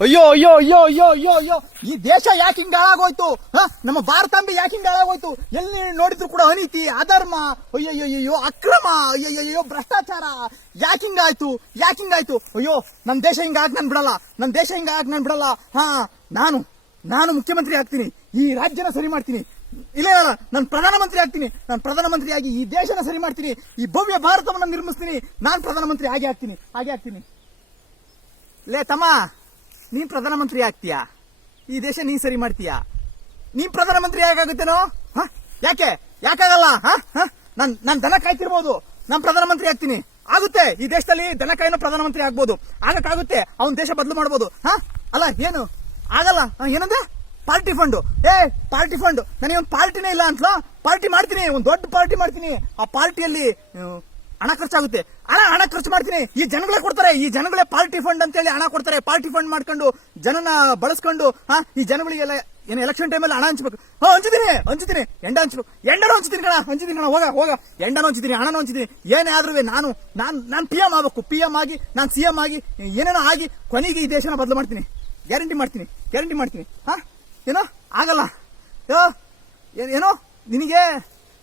ಅಯ್ಯೋ ಅಯ್ಯೋ ಅಯ್ಯೋ ಅಯ್ಯೋ ಅಯ್ಯೋ ಅಯ್ಯೋ. ಈ ದೇಶ ಯಾಕೆ ಹಿಂಗ ಹಾಳಾಗೋಯ್ತು? ಹ? ನಮ್ಮ ಭಾರತಾಂಬೆ ಯಾಕೆ ಹಿಂಗ ಹಾಳಾಗೋಯ್ತು? ಎಲ್ಲಿ ನೋಡಿದ್ರು ಕೂಡ ಅನೀತಿ, ಅಧರ್ಮ ಅಯ್ಯೋ ಅಕ್ರಮ ಅಯ್ಯೋ ಭ್ರಷ್ಟಾಚಾರ. ಯಾಕೆ ಹಿಂಗಾಯ್ತು ಯಾಕೆ ಹಿಂಗಾಯ್ತು ಅಯ್ಯೋ ನಮ್ ದೇಶ ಹಿಂಗ ಆಗ್ ನಾನು ಬಿಡಲ್ಲ. ನಮ್ ದೇಶ ಹಿಂಗ ಆಗ್ ನಾನು ಬಿಡಲ್ಲ. ಹಾ, ನಾನು ನಾನು ಮುಖ್ಯಮಂತ್ರಿ ಆಗ್ತೀನಿ. ಈ ರಾಜ್ಯನ ಸರಿ ಮಾಡ್ತೀನಿ. ಇಲ್ಲ ಇಲ್ಲ, ನಾನು ಪ್ರಧಾನಮಂತ್ರಿ ಆಗ್ತೀನಿ. ನಾನು ಪ್ರಧಾನಮಂತ್ರಿ ಆಗಿ ಈ ದೇಶನ ಸರಿ ಮಾಡ್ತೀನಿ. ಈ ಭವ್ಯ ಭಾರತವನ್ನ ನಿರ್ಮಿಸ್ತೀನಿ. ನಾನು ಪ್ರಧಾನಮಂತ್ರಿ ಹಾಗೆ ಆಗ್ತೀನಿ. ಹಾಗೆ ಆಗ್ತೀನಿ. ಲೇ ತಮ್ಮ. ನೀನ್ ಪ್ರಧಾನಮಂತ್ರಿ ಆಗ್ತೀಯಾ? ಈ ದೇಶ ನೀನ್ ಸರಿ ಮಾಡ್ತೀಯಾ? ನೀನ್ ಪ್ರಧಾನಮಂತ್ರಿ ಯಾಕಾಗುತ್ತೇನೋ? ಯಾಕೆ? ಯಾಕಾಗಲ್ಲ? ಹ? ನಾನ್ ದನ ಕಾಯ್ತಿರ್ಬೋದು. ನಾನ್ ಪ್ರಧಾನಮಂತ್ರಿ ಆಗ್ತೀನಿ. ಆಗುತ್ತೆ. ಈ ದೇಶದಲ್ಲಿ ದನ ಕಾಯಿನೋ ಪ್ರಧಾನಮಂತ್ರಿ ಆಗ್ಬೋದು. ಆಗಕ್ಕಾಗುತ್ತೆ. ಅವನ್ ದೇಶ ಬದಲು ಮಾಡ್ಬೋದು. ಹ? ಅಲ್ಲ, ಏನು? ಆಗಲ್ಲ. ಏನಂದೆ? Party fund. ಏ, ಪಾರ್ಟಿ ಫಂಡ್. ನನಗೆ ಒಂದು ಪಾರ್ಟಿನೇ ಇಲ್ಲ ಅಂತ ಪಾರ್ಟಿ ಮಾಡ್ತೀನಿ. ಒಂದು ದೊಡ್ಡ ಪಾರ್ಟಿ ಮಾಡ್ತೀನಿ. ಆ ಪಾರ್ಟಿಯಲ್ಲಿ ಹಣ ಖರ್ಚಾಗುತ್ತೆ. ಹಣ ಹಣ ಖರ್ಚು ಮಾಡ್ತೀನಿ. ಈ ಜನಗಳೇ ಕೊಡ್ತಾರೆ. ಈ ಜನಗಳೇ ಪಾರ್ಟಿ ಫಂಡ್ ಅಂತೇಳಿ ಹಣ ಕೊಡ್ತಾರೆ. ಪಾರ್ಟಿ ಫಂಡ್ ಮಾಡ್ಕೊಂಡು ಜನನ ಬಳಸ್ಕೊಂಡು, ಹಾ, ಈ ಜನಗಳಿಗೆಲ್ಲ ಏನು ಎಲೆಕ್ಷನ್ ಟೈಮಲ್ಲಿ ಹಣ ಹಂಚ್ಬೇಕು. ಹಾ, ಹಂಚ್ತೀನಿ ಹಂಚ್ತೀನಿ. ಎಂಡ ಹಂಚ್ಬೇಕು ಎಂಡನೂ ಹಂಚ್ತೀನಿ ಕಣ ಹಂಚ್ತೀನಿ ಕಣ. ಹೋಗ ಹೋಗ. ಎಂಡನೂ ಹಂಚ್ತೀನಿ, ಹಣನೂ ಹಂಚ್ತೀನಿ. ಏನೇ ಆದ್ರೂ ನಾನು ನಾನು ನಾನು ಪಿ ಎಂ ಆಗಬೇಕು. ಪಿ ಎಂ ಆಗಿ, ನಾನು ಸಿ ಎಂ ಆಗಿ, ಏನೇನೋ ಆಗಿ ಕೊನೆಗೆ ಈ ದೇಶನ ಬದಲು ಮಾಡ್ತೀನಿ. ಗ್ಯಾರಂಟಿ ಮಾಡ್ತೀನಿ. ಗ್ಯಾರಂಟಿ ಮಾಡ್ತೀನಿ. ಹಾ, ಏನೋ? ಆಗಲ್ಲ. ಏನೋ? ನಿನಗೆ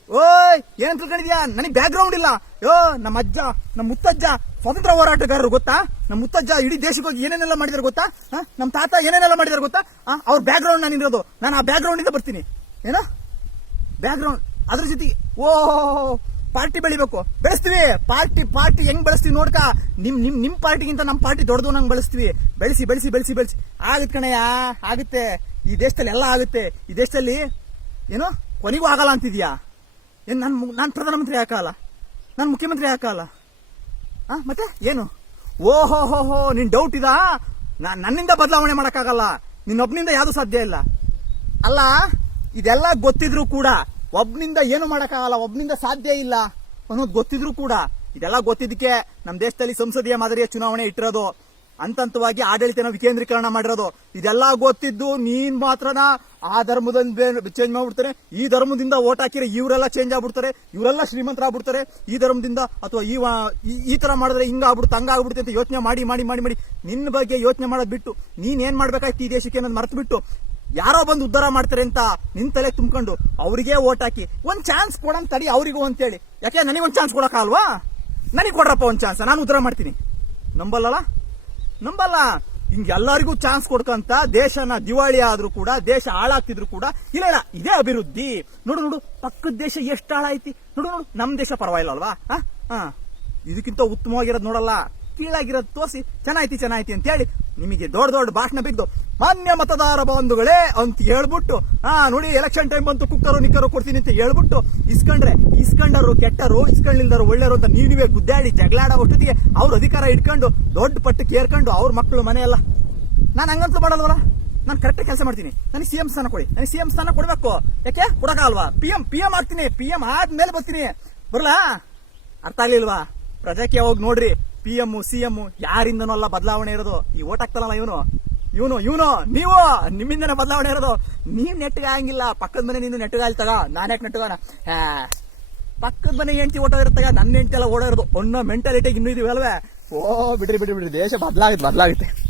ಓಯ್ ಏನಂತ ತಿಳ್ಕೊಂಡಿದ್ಯಾ? ನನಗೆ ಬ್ಯಾಕ್ ಗ್ರೌಂಡ್ ಇಲ್ಲ. ಯೋ, ನಮ್ಮ ಅಜ್ಜ, ನಮ್ಮ ಮುತ್ತಜ್ಜ ಸ್ವತಂತ್ರ ಹೋರಾಟಗಾರರು ಗೊತ್ತಾ? ನಮ್ಮ ಮುತ್ತಜ್ಜ ಇಡೀ ದೇಶಕ್ಕೆ ಹೋಗಿ ಏನೇನೆಲ್ಲ ಮಾಡಿದಾರೆ ಗೊತ್ತಾ? ನಮ್ಮ ತಾತ ಏನೇನೆಲ್ಲ ಮಾಡಿದಾರೆ ಗೊತ್ತಾ? ಅವ್ರ ಬ್ಯಾಕ್ ಗ್ರೌಂಡ್ ನಾನು ಇರೋದು. ನಾನು ಆ ಬ್ಯಾಕ್ ಇಂದ ಬರ್ತೀನಿ. ಏನೋ? ಬ್ಯಾಕ್ ಗ್ರೌಂಡ್ ಅದ್ರ ಜೊತೆಗೆ ಓ, ಪಾರ್ಟಿ ಬೆಳಿಬೇಕು. ಬೆಳೆಸ್ತೀವಿ. ಪಾರ್ಟಿ ಪಾರ್ಟಿ ಹೆಂಗ್ ಬೆಳೆಸ್ತೀವಿ ನೋಡ್ಕ. ನಿಮ್ ನಿಮ್ ನಿಮ್ ಪಾರ್ಟಿಗಿಂತ ನಮ್ಮ ಪಾರ್ಟಿ ದೊಡ್ಡದು ನಂಗೆ ಬೆಳೆಸ್ತೀವಿ. ಬೆಳೆಸಿ ಬೆಳೆಸಿ ಬೆಳೆಸಿ ಬೆಳೆಸಿ. ಆಗುತ್ತೆ ಕಣಯ್ಯ, ಆಗುತ್ತೆ. ಈ ದೇಶದಲ್ಲಿ ಎಲ್ಲ ಆಗುತ್ತೆ. ಈ ದೇಶದಲ್ಲಿ, ಏನು, ಕೊನೆಗೂ ಆಗಲ್ಲ ಅಂತಿದ್ಯಾ? ಏನ್ ನಾನು ನಾನು ಪ್ರಧಾನಮಂತ್ರಿ ಹಾಕಲ್ಲ ನಾನು ಮುಖ್ಯಮಂತ್ರಿ ಹಾಕಲ್ಲ ಆ, ಮತ್ತೆ? ಏನು? ಓಹೋ, ಹೋ ಹೋ, ನಿನ್ ಡೌಟ್ ಇದಾ? ನಾನು ನನ್ನಿಂದ ಬದಲಾವಣೆ ಮಾಡೋಕ್ಕಾಗಲ್ಲ. ನಿನ್ನೊಬ್ಬನಿಂದ ಯಾವುದು ಸಾಧ್ಯ ಇಲ್ಲ. ಅಲ್ಲ, ಇದೆಲ್ಲ ಗೊತ್ತಿದ್ರು ಕೂಡ ಒಬ್ಬನಿಂದ ಏನು ಮಾಡೋಕ್ಕಾಗಲ್ಲ ಒಬ್ಬನಿಂದ ಸಾಧ್ಯ ಇಲ್ಲ ಅನ್ನೋದು ಗೊತ್ತಿದ್ರು ಕೂಡ ಇದೆಲ್ಲ ಗೊತ್ತಿದ್ದಕ್ಕೆ ನಮ್ಮ ದೇಶದಲ್ಲಿ ಸಂಸದೀಯ ಮಾದರಿಯ ಚುನಾವಣೆ ಇಟ್ಟಿರೋದು ಹಂತವಾಗಿ ಆಡಳಿತನ ವಿಕೇಂದ್ರೀಕರಣ ಮಾಡಿರೋದು. ಇದೆಲ್ಲ ಗೊತ್ತಿದ್ದು ನೀನ್ ಮಾತ್ರನ? ಆ ಧರ್ಮದಿಂದ ಚೇಂಜ್ ಮಾಡ್ಬಿಡ್ತಾರೆ. ಈ ಧರ್ಮದಿಂದ ಓಟ್ ಹಾಕಿದ್ರೆ ಇವರೆಲ್ಲ ಚೇಂಜ್ ಆಗ್ಬಿಡ್ತಾರೆ. ಇವರೆಲ್ಲ ಶ್ರೀಮಂತರಾಗ್ಬಿಡ್ತಾರೆ. ಈ ಧರ್ಮದಿಂದ ಅಥವಾ ಈ ಈ- ತರ ಮಾಡಿದ್ರೆ ಹಿಂಗ ಆಗ್ಬಿಡುತ್ತೆ, ಹಂಗ ಆಗ್ಬಿಡುತ್ತೆ ಅಂತ ಯೋಚನೆ ಮಾಡಿ ಮಾಡಿ ಮಾಡಿ ಮಾಡಿ ನಿನ್ನ ಬಗ್ಗೆ ಯೋಚನೆ ಮಾಡೋದ್ ಬಿಟ್ಟು, ನೀನ್ ಏನ್ ಮಾಡ್ಬೇಕಾಯ್ತು ಈ ದೇಶಕ್ಕೆ ಅನ್ನೋದು ಮರ್ತು ಬಿಟ್ಟು ಯಾರೋ ಬಂದು ಉದ್ಧಾರ ಮಾಡ್ತಾರೆ ಅಂತ ನಿನ್ ತಲೆ ತುಂಬ್ಕೊಂಡು ಅವ್ರಿಗೆ ಓಟ್ ಹಾಕಿ, ಒಂದ್ ಚಾನ್ಸ್ ಕೊಡಂತ ತಡಿ ಅವರಿಗೂ ಅಂತೇಳಿ. ಯಾಕೆ ನನಗೆ ಒಂದ್ ಚಾನ್ಸ್ ಕೊಡಕ್ಕಲ್ವಾ ನನಗೆ ಕೊಡ್ರಪ್ಪ ಒಂದ್ ಚಾನ್ಸ್ ನಾನು ಉದ್ಧಾರ ಮಾಡ್ತೀನಿ. ನಂಬಲ್ಲಲ್ಲ? ನಂಬಲ್ಲ. ಹಿಂಗ್ ಎಲ್ಲರಿಗೂ ಚಾನ್ಸ್ ಕೊಡ್ಕಂತ ದೇಶನ ದಿವಾಳಿ ಆದ್ರೂ ಕೂಡ, ದೇಶ ಹಾಳಾಗ್ತಿದ್ರು ಕೂಡ, ಇಲ್ಲ ಇದೇ ಅಭಿವೃದ್ಧಿ. ನೋಡು ನೋಡು, ಪಕ್ಕದ ದೇಶ ಎಷ್ಟು ಹಾಳಾಯ್ತಿ. ನೋಡು ನೋಡು, ನಮ್ ದೇಶ ಪರವಾಗಿಲ್ಲ ಅಲ್ವಾ. ಇದಕ್ಕಿಂತ ಉತ್ತಮವಾಗಿರೋದು ನೋಡಲ್ಲ. ಕೀಳಾಗಿರೋದ್ ತೋರಿಸಿ. ಚೆನ್ನಾಯ್ತಿ ಚೆನ್ನಾಯ್ತಿ ಅಂತ ಹೇಳಿ ನಿಮಗೆ ದೊಡ್ಡ ದೊಡ್ಡ ಭಾಷಣ ಬಿದ್ದು, ಮಾನ್ಯ ಮತದಾರ ಬಂಧುಗಳೇ ಅಂತ ಹೇಳ್ಬಿಟ್ಟು ಹಾ ನೋಡಿ ಎಲೆಕ್ಷನ್ ಟೈಮ್ ಬಂತು ಕುಕ್ಕರು ನಿಕ್ಕರು ಕೊಡ್ತೀನಿ ಅಂತ ಹೇಳ್ಬಿಟ್ಟು, ಇಸ್ಕೊಂಡ್ರೆ, ಇಸ್ಕೊಂಡರು, ಕೆಟ್ಟರು ಇಸ್ಕೊಂಡಿಲ್ದರು ಒಳ್ಳೆಯವರು ಅಂತ ನೀನಿವೆ ನೀವೇ ಗುದ್ದಾಡಿ, ಜಗಳಾಡೋ ಅಷ್ಟೊತ್ತಿಗೆ ಅವ್ರ ಅಧಿಕಾರ ಇಟ್ಕೊಂಡು, ದೊಡ್ಡ ಪಟ್ಟು ಕೇರ್ಕೊಂಡು ಅವ್ರ ಮಕ್ಕಳು ಮನೆಯಲ್ಲ ನಾನು ಹಂಗಂತೂ ಮಾಡಲ್ವಲ್ಲ? ನಾನು ಕರೆಕ್ಟ್ ಕೆಲಸ ಮಾಡ್ತೀನಿ. ನನಗೆ ಸಿ ಎಂ ಸ್ಥಾನ ಕೊಡಿ. ನನಗೆ ಸಿ ಎಂ ಸ್ಥಾನ ಕೊಡಬೇಕು. ಯಾಕೆ? ಕೊಡಕ್ಕಾಗಲ್ವಾ? ಪಿ ಎಂ ಪಿ ಎಂ ಆಗ್ತೀನಿ. ಪಿ ಎಂ ಆದ್ಮೇಲೆ ಬರ್ತೀನಿ. ಬರಲಾ? ಅರ್ಥ ಆಗ್ಲಿಲ್ವಾ? ಪ್ರಜಾಕ್ಕೆ ಹೋಗಿ ನೋಡ್ರಿ. ಪಿ ಎಂ ಸಿ ಎಂ ಯಾರಿಂದನೂ ಅಲ್ಲ ಬದಲಾವಣೆ ಇರೋದು. ಈ ಓಟ್ ಆಗ್ತಲ್ಲ ಇವನು. ಇವನು ಇವನು, ನೀವು, ನಿಮ್ಮಿಂದನೇ ಬದಲಾವಣೆ ಇರೋದು. ನೀವ್ ನೆಟ್ಟಿಗೆ ಆಗಂಗಿಲ್ಲ ಪಕ್ಕದ ಮನೆ ನೀನು ನೆಟ್ಟಿಗೆ ನಾನ್ಯಾಕೆ ನಾನು ಯಾಕೆ ನೆಟ್ಟಗಾನ? ಪಕ್ಕದ ಮನೆ ಹೆಂಡತಿ ಓಟೋದಿರ್ತಾಗ ನನ್ನ ಹೆಂಡತಿ ಎಲ್ಲ ಓಡೋದು ಅನ್ನೋ ಮೆಂಟಾಲಿಟಿಗೆ ಇನ್ನೂ ಇದೀವಲ್ವೇ? ಓ, ಬಿಡ್ರಿ ಬಿಡ್ರಿ ಬಿಡ್ರಿ. ದೇಶ ಬದಲಾಗುತ್ತೆ ಬದಲಾಗುತ್ತೆ